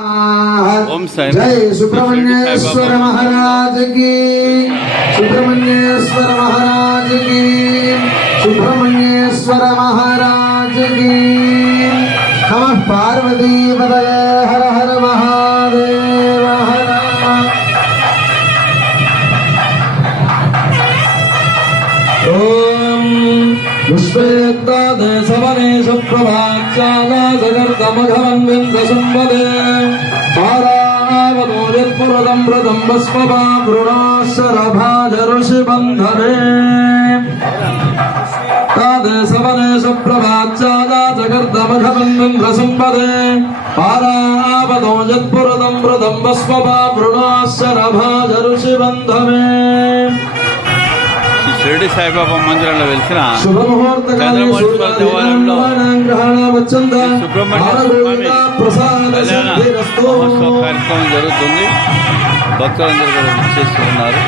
जय सुब्रमण्येश्वर महाराज की। सुब्रमण्येश्वर महाराज की। सुब्रमण्येश्वर महाराज की। नमः पार्वती पदये हर हर महादेव। हर ओम विश्वेत्ताद समने सुप्रभाचाला जगर्तमघमं विन्दसम्पदे యత్పురదం వ్రతం భస్మభా వృణాశరభాజ ఋషిబంధనే तादेशवनेश प्रभाचादा जगर्दमघमन्विन्द्रसम्पदे पारावदो यत्पुरदं मृदं वस्वभा वृणाशरभाज ऋषिबन्धमे శ్రీ షిరిడి సాయిబాబా మందిరంలో వెలిసిన శుభముహూర్తకాలే చంద్రమౌళీశ్వర దేవాలయంలో సిద్ధిరస్తు మహోత్సవ కార్యక్రమం జరుగుతుంది. భక్తులందరూ కూడా విచ్చేసి ఉన్నారు